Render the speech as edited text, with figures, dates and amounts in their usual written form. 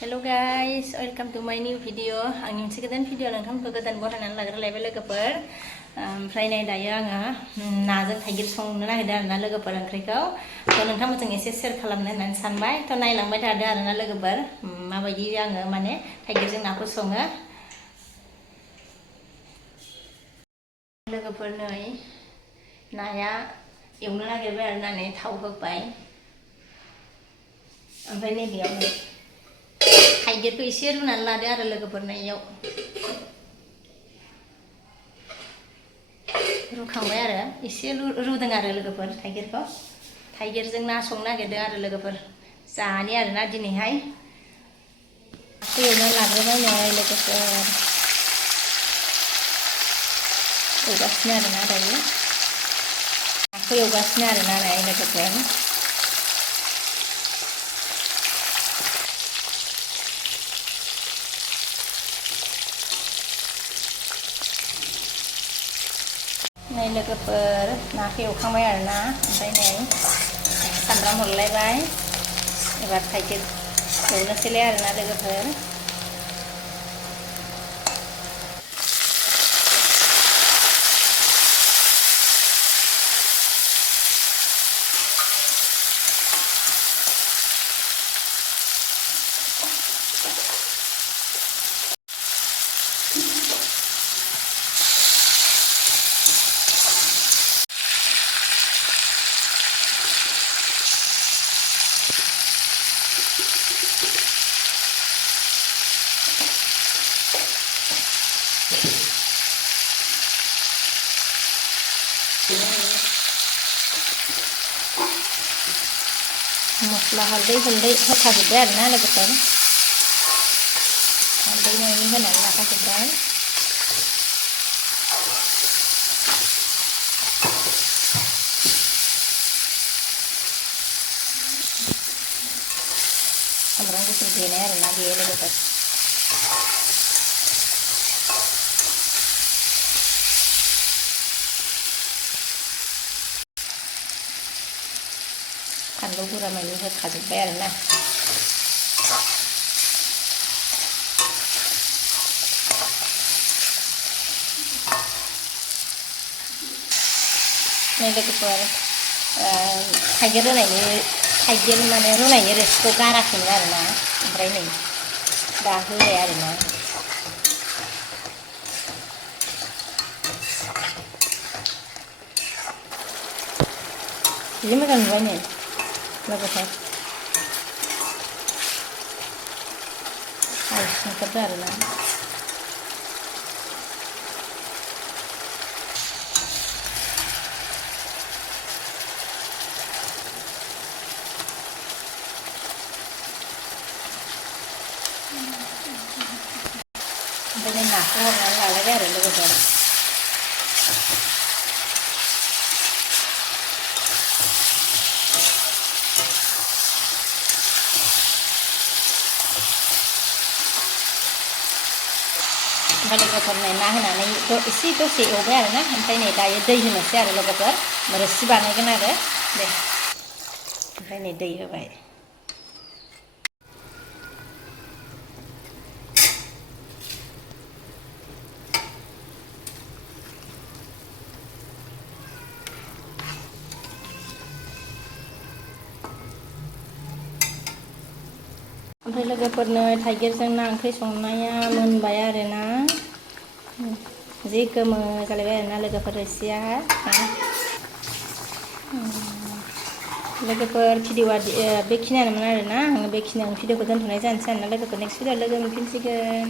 Hello guys, welcome to my new video. Ang yung second video nonton godan baranan lagralaibay logoफोर ओमफ्राय नै दायो आङो नाजों थाइगिर संनो नागिरदों आरोना लोगोफोर ओंख्रिखौ थ' नोंथांमोनजों एसे शेयार खालामनो होननानै सानबाय थ' नायलांबाय थादो आरोना लोगोफोर माबायदि आङो माने थाइगिरजों नाखौ सङो लोगोफोर नै नाया एवनो नागिरबाय आरोना नै थाव होबाय ओमफ्राय नै बेयाव थाइगिरखौ एसे रुनानै लादो आरो लोगोफोर नैयाव रुखांबाय आरो एसे रुदों आरो लोगोफोर थाइगिरजों ना संनो नागिरदों आरो लोगोफोर जानि आरोना दिनैहाय नाखौ एवनानै लाग्रोबाय नै लोगोफोर एवगासिनो आरोना दायो नाखौ एवगासिनो आरोना नै लोगोफोर नै लोगोफोर नाखौ एवखांबाय आरोना ओमफ्राय नै सामब्राम हरलायबाय एबार थाइगिर एवनोसैलाय आरोना लोगोफोर मस्ला हालदै होखाजोब्बाय आरोना लोगोफोर हालदै न'नि होनानै लाखाजोब्बाय सामब्राम गुफुर देनाय आरोना बेयो लोगोफोर फानलु गुरा मानि होखाजोब्बाय आरोना नै लोगोफोर थाइगिर माने रुनायनि रोसिखौ गाराखैमोन आरोना ओमफ्राय नै दा होबाय आरोना जि मोजां नुबाय नै लोगोफोर आइस ओंखारदों आरोना ओमफ्राय नाखौ हरनानै लालायबाय आरो लोगोफोर ओमफ्राय लोगोफोर नै ना होनानै एसे दसे एवबाय आरोना ओमफ्राय नै दायो दै होनोसै आरो लोगोफोर रोसि बानायगोन आरो दे ओमफ्राय नै दै होबाय ओमफ्राय लोगोफोर नै थाइगिरजों ना ओंख्रि संनाया मोनबाय आरोना जि गोमो जालायबाय आरोना लोगोफोर रोसिया लोगोफोर भिडिअआ बेखिनियानोमोन आरोना आङो बेखिनियावनो भिडिअखौ दोनथ'नाय जानोसै आरोना लोगोफोर नेक्स्ट भिडिअ लोगो मोनफिनसिगोन